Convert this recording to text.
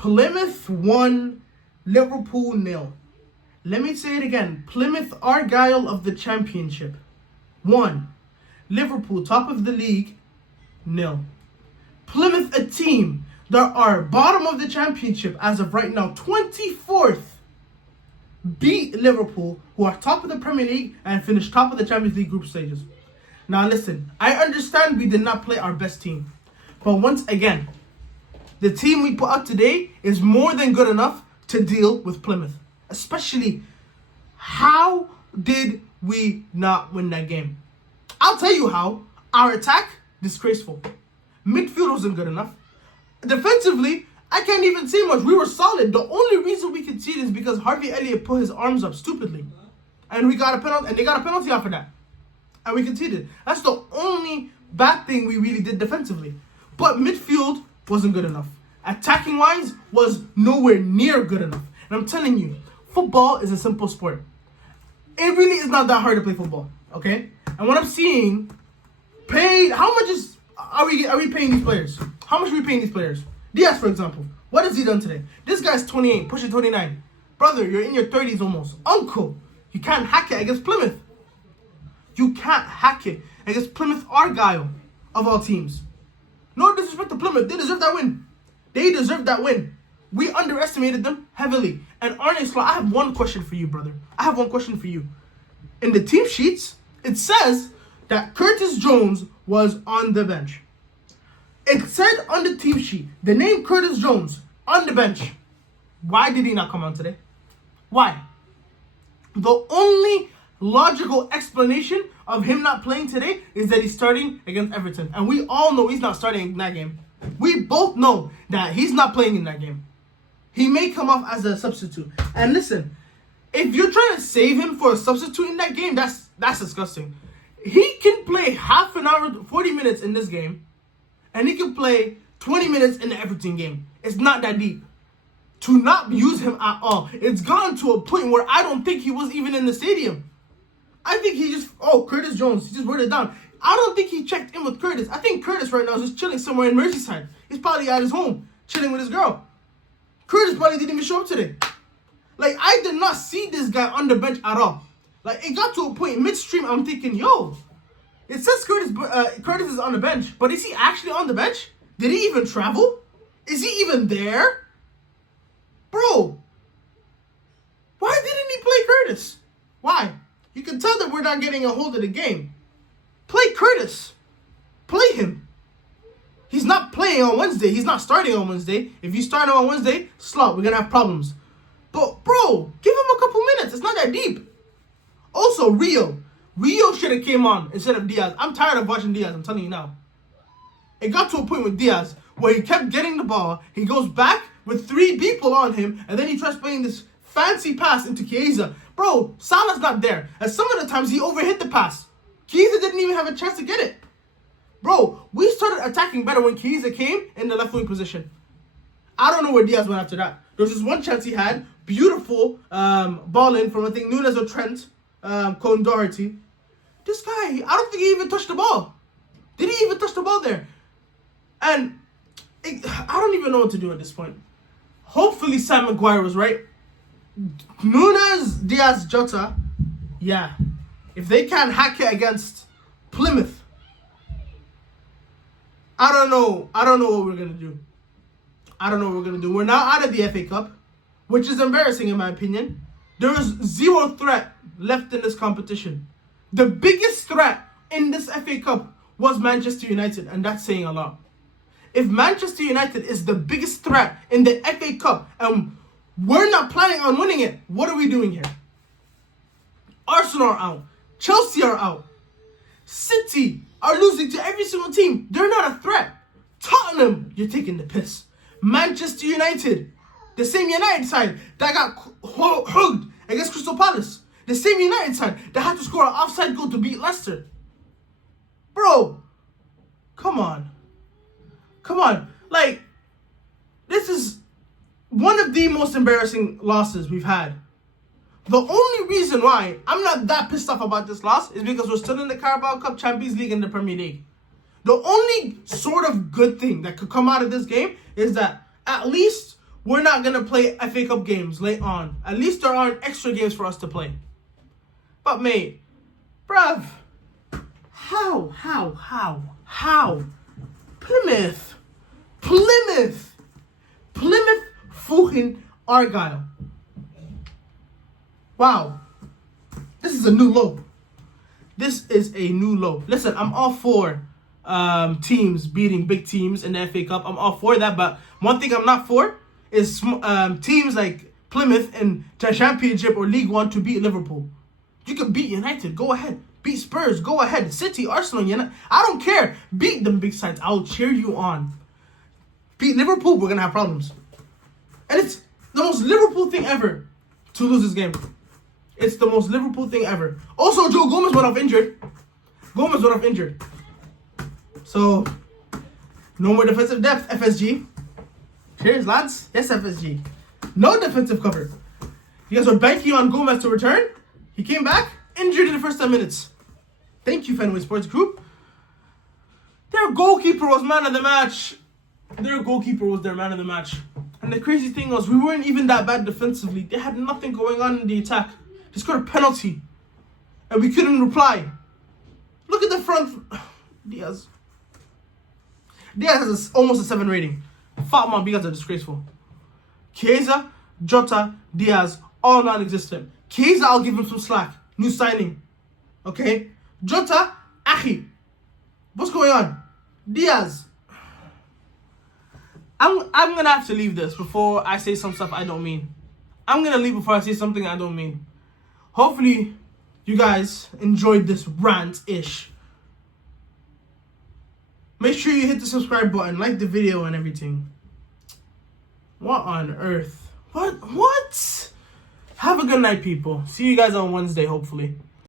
Plymouth 1, Liverpool 0. Let me say it again. Plymouth Argyle of the Championship 1. Liverpool, top of the league, 0. Plymouth, a team that are bottom of the Championship as of right now, 24th, beat Liverpool, who are top of the Premier League and finished top of the Champions League group stages. Now listen, I understand we did not play our best team. But once again, the team we put out today is more than good enough to deal with Plymouth. Especially, how did we not win that game? I'll tell you how. Our attack, disgraceful. Midfield wasn't good enough. Defensively, I can't even say much. We were solid. The only reason we conceded is because Harvey Elliott put his arms up stupidly. And we got a penalty, and they got a penalty off of that. And we conceded. That's the only bad thing we really did defensively. But midfield wasn't good enough. Attacking-wise, was nowhere near good enough. And I'm telling you, football is a simple sport. It really is not that hard to play football, okay? And what I'm seeing, how much are we paying these players? How much are we paying these players? Diaz, for example, what has he done today? This guy's 28, pushing 29. Brother, you're in your 30s almost. Uncle, you can't hack it against Plymouth. You can't hack it against Plymouth Argyle, of all teams. No disrespect to Plymouth, they deserve that win. They deserve that win. We underestimated them heavily. And Arne Slot, I have one question for you, brother. I have one question for you. In the team sheets, it says that Curtis Jones was on the bench. It said on the team sheet, the name Curtis Jones on the bench. Why did he not come on today? Why? The only logical explanation of him not playing today is that he's starting against Everton. And we all know he's not starting in that game. We both know that he's not playing in that game. He may come off as a substitute. And listen, if you're trying to save him for a substitute in that game, that's disgusting. He can play half an hour, 40 minutes in this game, and he can play 20 minutes in the Everton game. It's not that deep. To not use him at all. It's gotten to a point where I don't think he was even in the stadium. I think he just, Curtis Jones, he just wrote it down. I don't think he checked in with Curtis. I think Curtis right now is just chilling somewhere in Merseyside. He's probably at his home, chilling with his girl. Curtis probably didn't even show up today. Like, I did not see this guy on the bench at all. Like, it got to a point midstream, I'm thinking, it says Curtis is on the bench, but is he actually on the bench? Did he even travel? Is he even there? Bro, why didn't he play Curtis? Why? You can tell that we're not getting a hold of the game. Play Curtis. Play him. He's not playing on Wednesday. He's not starting on Wednesday. If you start him on Wednesday, slot, we're going to have problems. But, bro, give him a couple minutes. It's not that deep. Also, Rio should have came on instead of Diaz. I'm tired of watching Diaz, I'm telling you now. It got to a point with Diaz where he kept getting the ball. He goes back with 3 people on him, and then he tries playing this fancy pass into Chiesa. Bro, Salah's not there. And some of the times he overhit the pass. Chiesa didn't even have a chance to get it. Bro, we started attacking better when Chiesa came in the left wing position. I don't know where Diaz went after that. There was this one chance he had. Beautiful ball in from, I think, Nunes or Trent. Colin Doherty. This guy, I don't think he even touched the ball. Did he even touch the ball there? And I don't even know what to do at this point. Hopefully Sam Maguire was right. Nunes, Diaz, Jota. Yeah. If they can't hack it against Plymouth, I don't know what we're going to do. I don't know what we're going to do. We're now out of the FA Cup, which is embarrassing in my opinion. There is zero threat left in this competition. The biggest threat in this FA Cup was Manchester United, and that's saying a lot. If Manchester United is the biggest threat in the FA Cup and we're not planning on winning it, what are we doing here? Arsenal are out. Chelsea are out. City are losing to every single team. They're not a threat. Tottenham, you're taking the piss. Manchester United, the same United side that got hugged against Crystal Palace. The same United side that had to score an offside goal to beat Leicester. Bro, come on. Come on. Like, this is one of the most embarrassing losses we've had. The only reason why I'm not that pissed off about this loss is because we're still in the Carabao Cup, Champions League, and the Premier League. The only sort of good thing that could come out of this game is that at least we're not going to play FA Cup games late on. At least there aren't extra games for us to play. But, mate, bruv, how? Plymouth fucking Argyle. Wow. This is a new low. This is a new low. Listen, I'm all for teams beating big teams in the FA Cup. I'm all for that. But one thing I'm not for is teams like Plymouth in the Championship or League One to beat Liverpool. You can beat United. Go ahead. Beat Spurs. Go ahead. City, Arsenal, United. I don't care. Beat them big sides. I'll cheer you on. Beat Liverpool, we're going to have problems. And it's the most Liverpool thing ever to lose this game. It's the most Liverpool thing ever. Also, Joe Gomez went off injured. So, no more defensive depth, FSG. Cheers, lads. Yes, FSG. No defensive cover. You guys were banking on Gomez to return. He came back, injured in the first 10 minutes. Thank you, Fenway Sports Group. Their goalkeeper was man of the match. And the crazy thing was, we weren't even that bad defensively. They had nothing going on in the attack. They scored a penalty. And we couldn't reply. Look at the front. Diaz has almost a 7 rating. Fatma, you guys are disgraceful. Chiesa, Jota, Diaz, all non-existent. Chiesa, I'll give him some slack. New signing. Okay? Jota, Achi. What's going on? Diaz. I'm going to have to leave this before I say some stuff I don't mean. I'm going to leave before I say something I don't mean. Hopefully, you guys enjoyed this rant-ish. Make sure you hit the subscribe button, like the video and everything. What on earth? What? Have a good night, people. See you guys on Wednesday, hopefully.